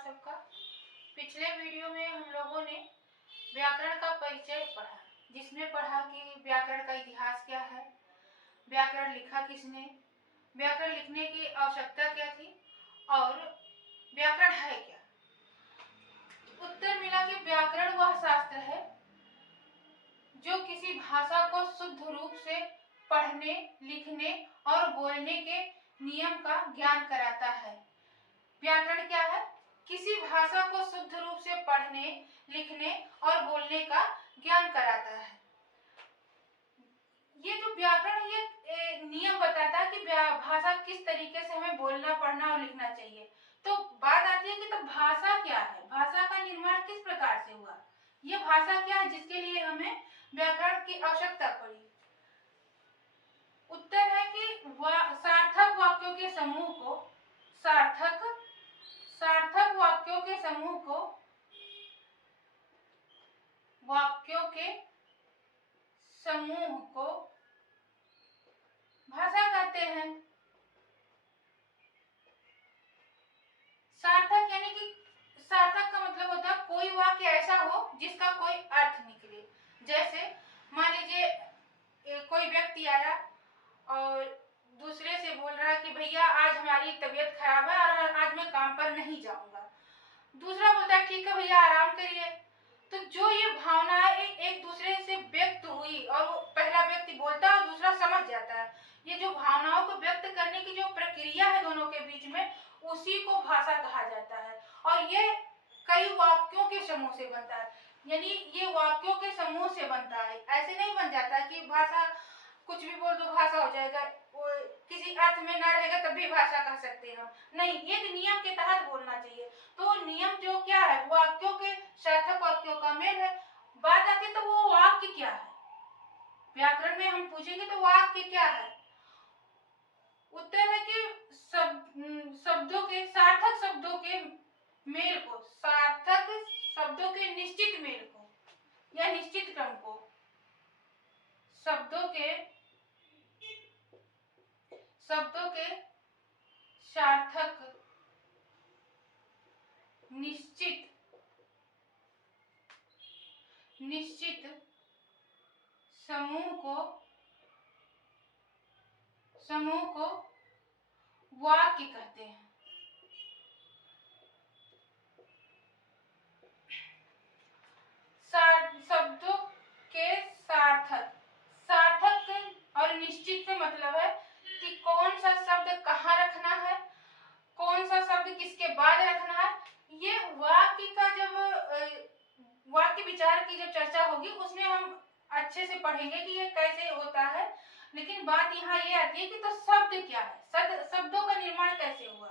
आप सबका। पिछले वीडियो में हम लोगों ने व्याकरण का परिचय पढ़ा, जिसमें पढ़ा कि व्याकरण का इतिहास क्या है, व्याकरण लिखा किसने, व्याकरण लिखने की आवश्यकता क्या थी और व्याकरण है क्या। उत्तर मिला कि व्याकरण वह शास्त्र है जो किसी भाषा को शुद्ध रूप से पढ़ने, लिखने और बोलने के नियम का ज्ञान कराता है। व्याकरण क्या है? किसी भाषा को शुद्ध रूप से पढ़ने, लिखने और बोलने का ज्ञान कराता है। ये जो व्याकरण ये नियम बताता है कि भाषा किस तरीके से हमें बोलना, पढ़ना और लिखना चाहिए। तो बात आती है कि तो भाषा क्या है, भाषा का निर्माण किस प्रकार से हुआ, ये भाषा क्या है जिसके लिए हमें व्याकरण की आवश्यकता पड़ी। उत्तर है कि सार्थक वाक्यों के समूह को सार्थक वाक्यों के समूह को भाषा कहते हैं। सार्थक यानी कि सार्थक का मतलब होता है कोई वाक्य ऐसा हो जिसका कोई अर्थ निकले। जैसे मान लीजिए कोई व्यक्ति आया और दूसरे से बोल रहा है कि भैया आज हमारी तबीयत खराब है और आज मैं काम पर नहीं जाऊंगा। दूसरा बोलता है ठीक है भैया आराम करिए। तो जो ये भावनाएं एक दूसरे से व्यक्त हुई और वो पहला व्यक्ति बोलता है और दूसरा समझ जाता है, ये जो भावनाओं को व्यक्त करने की जो प्रक्रिया है दोनों के बीच में, उसी को भाषा कहा जाता है। और ये कई वाक्यों के समूह से बनता है, यानी ये वाक्यों के समूह से बनता है। ऐसे नहीं बन जाता कि भाषा कुछ भी बोल दो भाषा हो जाएगा, किसी अर्थ में ना रहेगा तब भी भाषा कह सकते हैं हम। नहीं, एक नियम के तहत बोलना चाहिए। तो नियम जो क्या है, वाक्यों के सार्थक वाक्यों का मेल है। बात आती है तो वो वाक्य क्या है, व्याकरण में हम पूछेंगे तो वाक्य क्या है। उत्तर है कि शब्दों के सार्थक शब्दों के मेल को, सार्थक शब्दों के निश्चित मेल को या निश्चित क्रम को, शब्दों के सार्थक निश्चित समूह को वाक्य कहते हैं। शब्दों के सार्थक और निश्चित से मतलब है कि कौन सा शब्द कहाँ रखना है, कौन सा शब्द किसके बाद रखना है। ये वाक्य का जब वाक्य विचार की जब चर्चा होगी उसमें हम अच्छे से पढ़ेंगे कि ये कैसे होता है। लेकिन बात यहाँ ये आती है कि तो शब्द क्या है, शब्दों का निर्माण कैसे हुआ,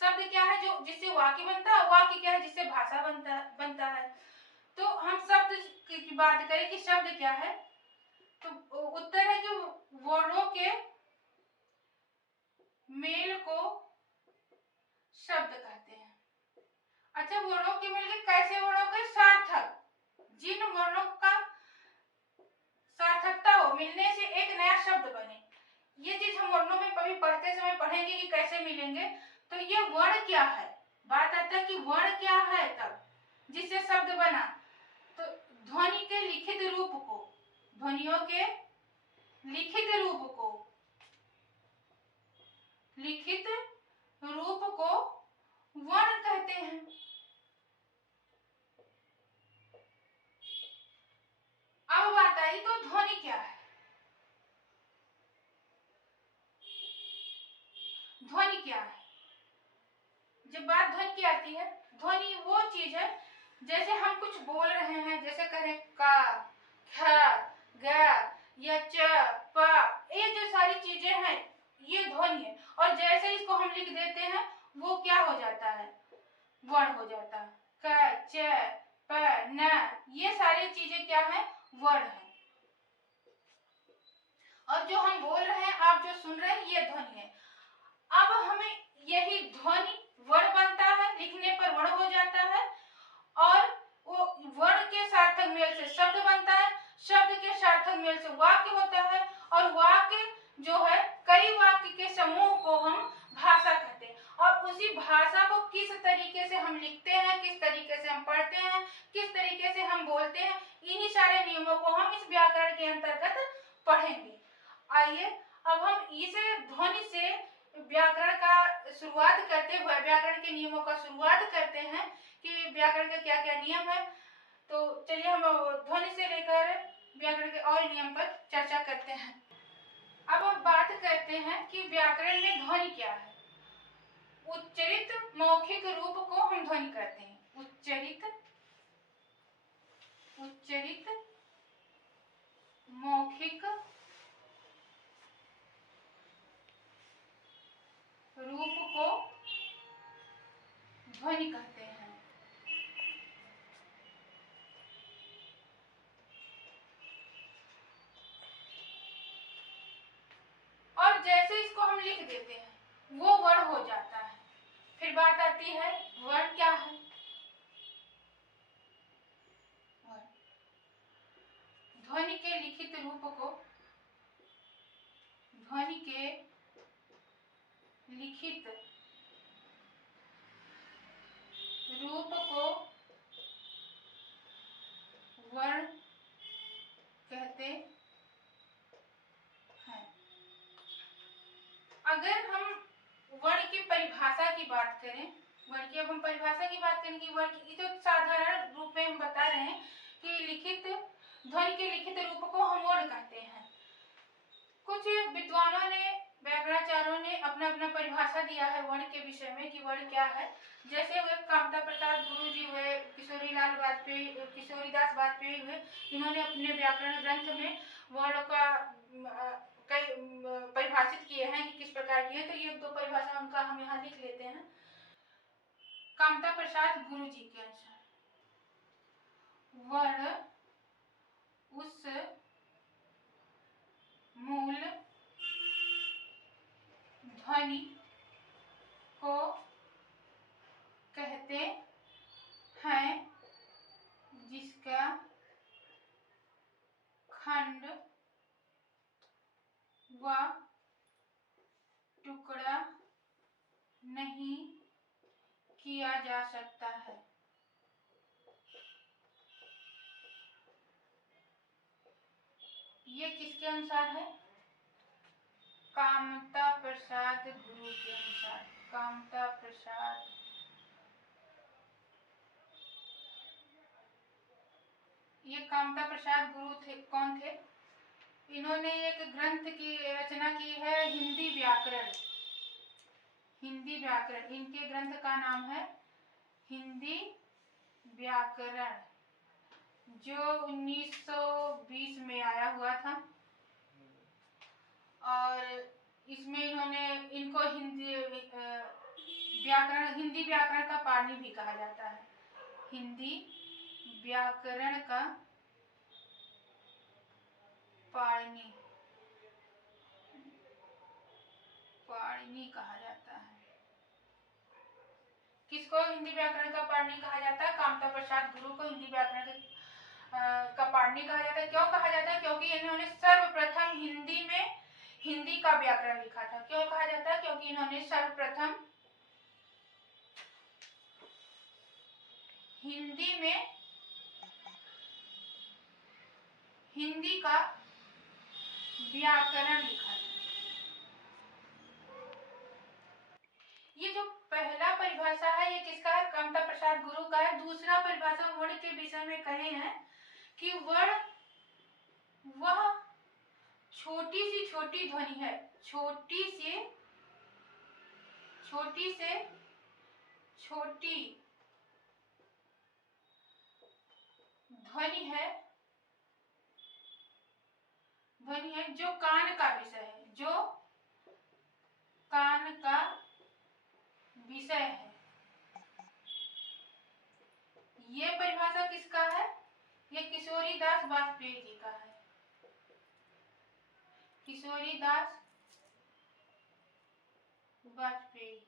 शब्द क्या है जो जिससे वाक्य बनता है, वाक्य क्या है जिससे भाषा बनता है। तो हम शब्द की बात करें कि शब्द क्या है, तो उत्तर है कि वर्णों के मेल को शब्द कहते हैं। अच्छा, वर्णों के मेल के कैसे वर्णों के सार्थक, जिन वर्णों का सार्थकता हो, मिलने से एक नया शब्द बने। ये चीज हम वर्णों में कभी पढ़ते समय पढ़ेंगे कि कैसे मिलेंगे। तो ये वर्ण क्या है, बात आता है कि वर्ण क्या है तब जिससे शब्द बना। तो ध्वनि के लिखित रूप को, ध्वनियों के लिखित रूप को वर्ण कहते हैं। अब बात आई तो ध्वनि क्या है। ध्वनि क्या है, जब बात ध्वनि की आती है, ध्वनि वो चीज है जैसे हम कुछ बोल रहे हैं, जैसे करें का, ख, ग या च, प, ये जो सारी चीजें हैं ये ध्वनि है। और जैसे इसको हम लिख देते हैं वो क्या हो जाता है, वर्ण हो जाता है। क, च, प, न, ये सारी चीजें क्या है, वर्ण है। और जो हम बोल रहे हैं, आप जो सुन रहे हैं, ये ध्वनि है। अब हमें यही ध्वनि वर्ण बनता है, लिखने पर वर्ण हो जाता है और वो वर्ण के सार्थक मेल से शब्द बनता है, शब्द के सार्थक मेल से वाक्य होता है और वाक्य जो है कई वाक्य के समूह को हम भाषा कहते हैं। और उसी भाषा को किस तरीके से हम लिखते हैं, किस तरीके से हम पढ़ते हैं, किस तरीके से हम बोलते हैं, इन्हीं सारे नियमों को हम इस व्याकरण के अंतर्गत पढ़ेंगे। आइए अब हम इस ध्वनि से व्याकरण का शुरुआत करते हुए व्याकरण के नियमों का शुरुआत करते हैं कि व्याकरण के क्या क्या नियम है। तो चलिए हम ध्वनि से लेकर व्याकरण के और नियम पर चर्चा करते हैं। अब हम बात करते हैं कि व्याकरण में ध्वनि क्या है। उच्चरित मौखिक रूप को हम ध्वनि कहते हैं। उच्चरित मौखिक रूप को ध्वनि कहते हैं। और जैसे इसको हम लिख देते हैं वो वर्ण हो जाता है। फिर बात आती है वर्ण क्या है। ध्वनि के लिखित रूप को वर्ण कहते हैं। अगर हम वर्ण की परिभाषा की बात करें, वर्ण की अब हम परिभाषा की बात करें कि वर्ण की तो साधारण रूप में हम बता रहे हैं कि लिखित ध्वनि के लिखित रूप को हम वर्ण कहते हैं। कुछ विद्वानों ने, व्याकरणाचार्यों ने अपना अपना परिभाषा दिया है वर्ण के विषय में कि वर्ण क्या है। जैसे हुए कामता प्रसाद गुरु जी हुए, किशोरीदास वाजपेयी हुए, इन्होंने अपने व्याकरण ग्रंथ में वर्ण का कई परिभाषित किए हैं कि किस प्रकार की है। तो ये दो परिभाषा उनका हम यहाँ लिख लेते हैं। कामता प्रसाद गुरु जी के अनुसार वर्ण उस मूल ध्वनि को कहते हैं जिसका खंड व टुकड़ा नहीं किया जा सकता है। ये किसके अनुसार है? कामता प्रसाद गुरु के अनुसार। कामता प्रसाद ये कामता प्रसाद गुरु थे, कौन थे? इन्होंने एक ग्रंथ की रचना की है हिंदी व्याकरण। इनके ग्रंथ का नाम है हिंदी व्याकरण, जो 1920 में आया हुआ था। और इसमें इनको हिंदी व्याकरण का पाणिनि भी कहा जाता है। हिंदी व्याकरण का पाणिनि कहा जाता है। किसको हिंदी व्याकरण का पाणिनि कहा जाता है? कामता प्रसाद गुरु को हिंदी व्याकरण का पाणिनि कहा जाता है। क्यों कहा जाता है? क्योंकि इन्होंने सर्वप्रथम हिंदी में हिंदी का व्याकरण लिखा था। क्यों कहा जाता है? क्योंकि इन्होंने सर्वप्रथम हिंदी में हिंदी का व्याकरण लिखा था। ये जो पहला परिभाषा है ये किसका है? कामता प्रसाद गुरु का है। दूसरा परिभाषा वर्ण के विषय में कहे हैं कि वर्ण वह छोटी सी छोटी ध्वनि है। छोटी से छोटी ध्वनि है जो कान का विषय है। जो कान का विषय है। ये परिभाषा किसका है? ये किशोरीदास वाजपेयी जी का है। किशोरीदास वाजपेयी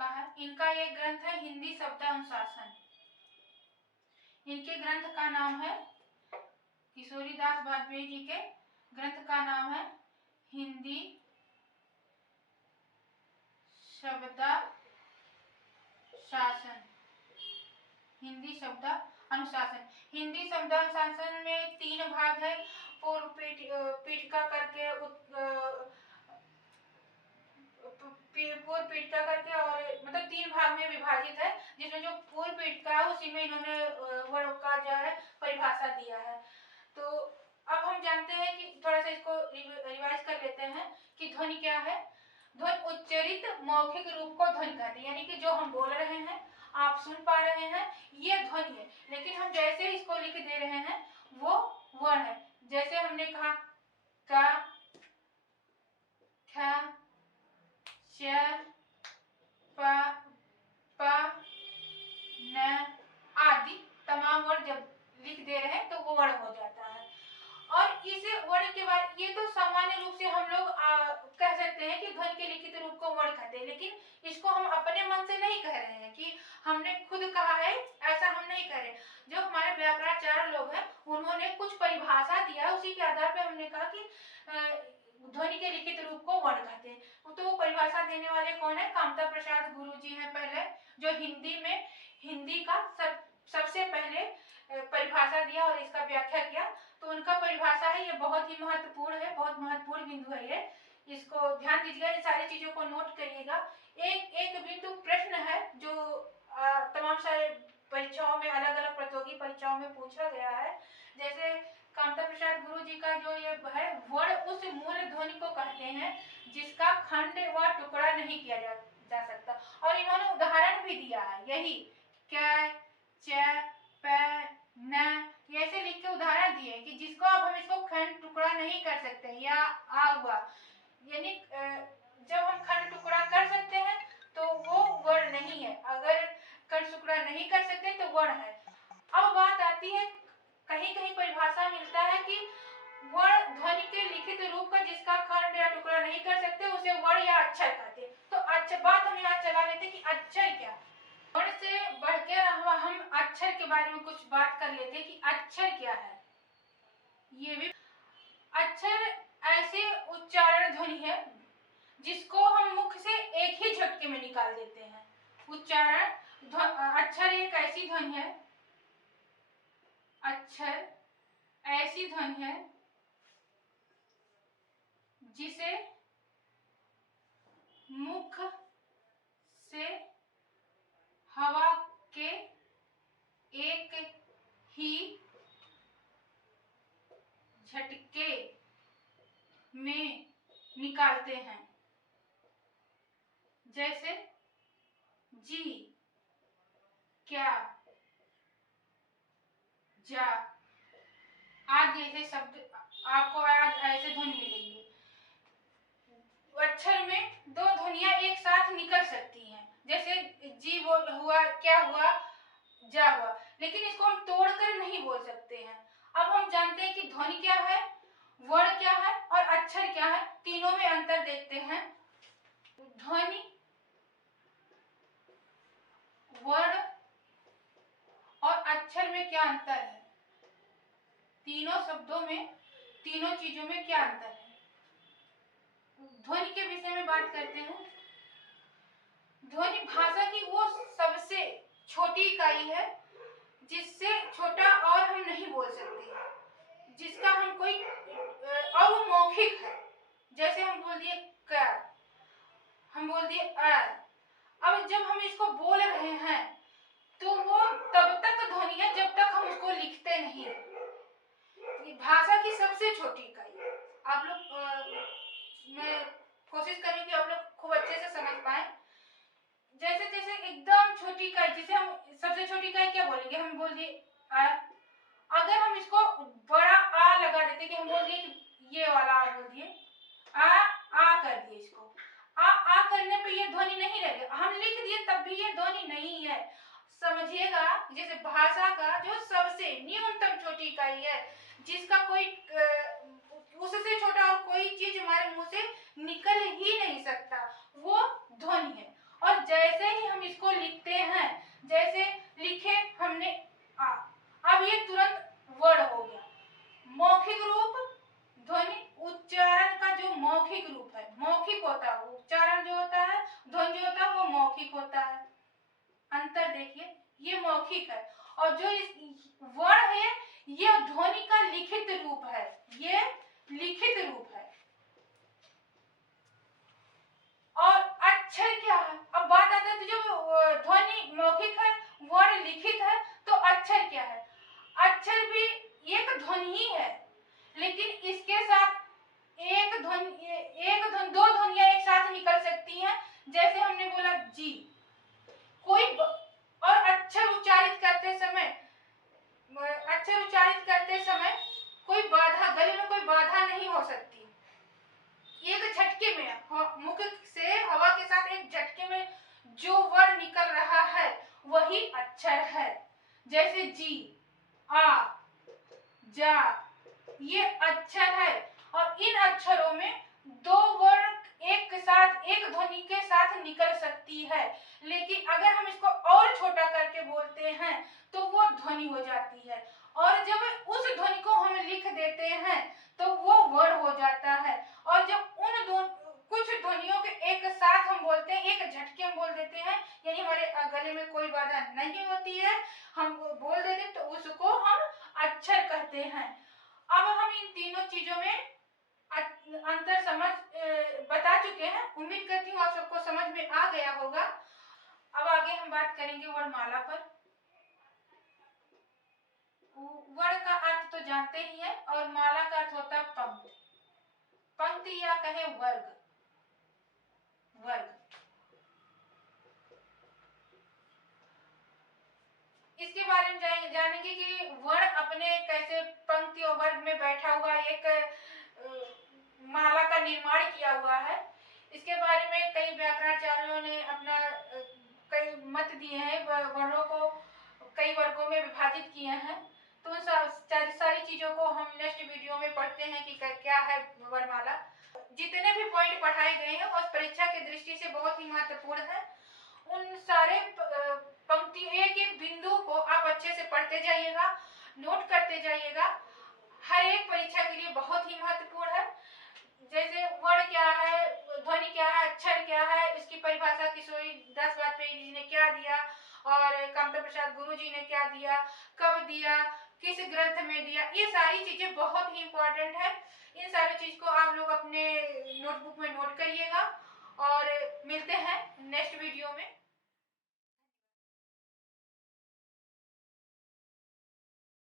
का है। इनका ये ग्रंथ है हिंदी शब्दानुशासन। इनके ग्रंथ का नाम है, किशोरीदास वाजपेयी जी के ग्रंथ का नाम है हिंदी शब्द शासन, हिंदी शब्द अनुशासन। हिंदी शब्द अनुशासन में 3 भाग है। पूर्व पीठिका करके, पूर्व पीठिका करके, और मतलब 3 भाग में विभाजित है, जिसमें जो पूर्व पीठिका है उसी में इन्होंने वर्ड का जो है परिभाषा दिया है। तो अब हम जानते हैं कि थोड़ा सा इसको रिवाइज कर लेते हैं कि ध्वनि क्या है। ध्वनि उच्चरित मौखिक रूप को ध्वनि कहते हैं, यानी कि जो हम बोल रहे हैं, आप सुन पा रहे हैं, ये ध्वनि है। लेकिन हम जैसे इसको लिख दे रहे हैं वो वर्ण है। जैसे हमने कहा का, ख, च, प, प, न आदि तमाम वर्ड जब लिख दे रहे हैं तो वो वर्ण हो जाता है। और इस वर्ण के बाद ये तो सामान्य रूप से हम लोग कह सकते हैं कि ध्वनि के लिखित रूप को वर्ण कहते हैं, लेकिन इसको हम अपने मन से नहीं कह रहे हैं कि हमने खुद कहा है, ऐसा हम नहीं कह रहे। जो हमारे व्याकरणाचार्य लोग हैं उन्होंने कुछ परिभाषा दिया, उसी के आधार पर हमने कहा कि ध्वनि के लिखित रूप को वर्ण कहते हैं। तो वो परिभाषा देने वाले कौन है? कामता प्रसाद गुरु जी हैं पहले, जो हिंदी का सबसे पहले परिभाषा दिया और इसका व्याख्या किया। तो उनका परिभाषा है, ये बहुत ही महत्वपूर्ण है, बहुत महत्वपूर्ण बिंदु है ये। इसको ध्यान दीजिएगा, इन सारी चीजों को नोट करिएगा। एक बिंदु प्रश्न है जो तमाम सारे परीक्षाओं में, अलग अलग प्रतियोगी परीक्षाओं में पूछा गया है। जैसे कामता प्रसाद गुरु जी का जो ये है, वर्ण उस मूल ध्वनि को कहते हैं जिसका खंड व टुकड़ा नहीं किया जा सकता। और इन्होंने उदाहरण भी दिया है, यही क, च, प, न, ऐसे लिख के उदाहरण दिए कि जिसको अब हम इसको खंड टुकड़ा नहीं कर सकते, या आ हुआ, यानी जब हम खंड टुकड़ा कर सकते हैं तो वो वर्ण नहीं है, अगर खंड टुकड़ा नहीं कर सकते तो वर्ण है। अब बात आती है, कहीं कहीं परिभाषा मिलता है कि वर्ण ध्वनि के लिखित रूप का जिसका खंड या टुकड़ा नहीं कर सकते उसे वर्ण या अक्षर कहते। तो अच्छा बात हम यहाँ चला लेते कि अक्षर क्या है। वर्ण से बढ़कर हम अक्षर के बारे में कुछ बात कर लेते कि अक्षर क्या है। ये भी अक्षर ऐसे उच्चारण ध्वनि है जिसको हम मुख से एक ही झटके में निकाल देते हैं। अक्षर एक ऐसी ध्वनि है, अक्षर ऐसी ध्वनि है जिसे मुख से हवा के एक ही झटके में निकालते हैं। जैसे जी, क्या, जा आदि ऐसे शब्द आपको आज ऐसे ध्वनि मिलेंगे। अक्षर में 2 ध्वनियां एक साथ निकल सकती हैं, जैसे जी हुआ, क्या हुआ, जा हुआ, लेकिन इसको हम तोड़कर नहीं बोल सकते हैं। अब हम जानते हैं कि ध्वनि क्या है, वर्ण क्या है और अक्षर क्या है। तीनों में अंतर देखते हैं। ध्वनि, वर्ण और अक्षर में क्या अंतर है? तीनों शब्दों में, तीनों चीजों में क्या अंतर है? ध्वनि के विषय में बात करते हैं। ध्वनि भाषा की वो सबसे छोटी इकाई है जिससे छोटा और हम नहीं बोल सकते, जिसका हम कोई और वो मौखिक है। जैसे हम बोल दिए क, हम बोल दिए अ। अब जब हम इसको बोल रहे हैं तो वो तब तक ध्वनि है जब तक हम उसको लिखते नहीं। भाषा की सबसे छोटी इकाई। आप लोग मैं कोशिश करूंगी आप लोग खूब अच्छे से समझ पाए। जैसे जैसे एकदम छोटी इकाई, जिसे हम सबसे छोटी इकाई क्या बोलेंगे, हम बोल दिए आ। अगर हम इसको बड़ा आ लगा देते कि हम बोल दिए कि ये वाला आ बोल दिए, आ कर दिए, इसको आ करने पे ये ध्वनि नहीं रहेगा। हम लिख दिए तब भी ये ध्वनि नहीं है। समझिएगा, जैसे भाषा का जो सबसे न्यूनतम छोटी इकाई है, जिसका कोई उससे छोटा और कोई चीज हमारे मुंह से निकल ही नहीं सकता, वो ध्वनि है। और जैसे ही हम इसको लिखते हैं, जैसे लिखे हमने आ, अब ये तुरंत वर्ण हो गया। मौखिक रूप ध्वनि, उच्चारण का जो मौखिक रूप है, मौखिक होता है उच्चारण जो होता है, ध्वनि जो होता मौखिक होता है। अंतर देखिए, ये मौखिक है और जो इस वर्ण है ये ध्वनि का लिखित रूप है, ये लिखित रूप है। और अक्षर क्या है? अब बात आता है तो जब ध्वनि मौखिक है, वर्ण लिखित है, तो अक्षर क्या है? अक्षर भी एक ध्वनि ही है, लेकिन इसके साथ दो ध्वनियां एक साथ निकल सकती हैं। जैसे हमने बोला जी, और अक्षर उच्चारित करते समय कोई बाधा, गले में कोई बाधा नहीं हो सकती। एक झटके में मुख से हवा के साथ एक झटके में जो वर्ण निकल रहा है वही अक्षर है। जैसे जी, आ, जा, ये अक्षर है और इन अक्षरों में दो वर्ण एक साथ, एक ध्वनि के साथ निकल सकती है, लेकिन अगर हम इसको और छोटा करके बोलते हैं तो वो ध्वनि हो जाती है, और जब उस ध्वनि को हम लिख देते हैं तो वो वर्ण हो जाता है। और जब कुछ ध्वनियों के एक साथ हम बोलते हैं, एक झटके हम बोल देते हैं, यानी हमारे गले में कोई बाधा नहीं होती है, हम बोल देते हैं, तो उसको हम अक्षर कहते हैं। अब हम इन तीनों चीजों में अंतर समझ बता चुके हैं। उम्मीद करती हूँ आप सबको समझ में आ गया होगा। अब आगे हम बात करेंगे वर्णमाला पर। वर्ण का अर्थ तो जानते ही हैं, और माला का अर्थ होता है पंक्ति, पंक्ति या कहे वर्ग, वर्ग। इसके बारे में जानेंगे कि वर्ण अपने कैसे पंक्ति और वर्ग में बैठा हुआ एक माला का निर्माण किया हुआ है। इसके बारे में कई व्याकरणाचार्यों ने अपना कई मत दिए हैं, वर्णों को कई वर्गों में विभाजित किए हैं। तो उन सारी चीजों को हम नेक्स्ट वीडियो में पढ़ते हैं कि क्या है वर्णमाला। जितने भी पॉइंट पढ़ाए गए हैं और परीक्षा की दृष्टि से बहुत ही महत्वपूर्ण है, उन सारे पंक्ति एक एक बिंदु को आप अच्छे से पढ़ते जाइएगा, नोट करते जाइएगा। हर एक परीक्षा के लिए बहुत ही महत्वपूर्ण है। जैसे वर्ण क्या है, ध्वनि क्या है, अक्षर क्या है, इसकी परिभाषा किशोरी दास वाजपेयी जी ने क्या दिया और कामता प्रसाद गुरु जी ने क्या दिया, कब दिया, किस ग्रंथ में दिया, ये सारी चीजें बहुत ही इंपॉर्टेंट है। इन सारी चीज को आप लोग अपने नोटबुक में नोट करिएगा और मिलते हैं नेक्स्ट वीडियो में।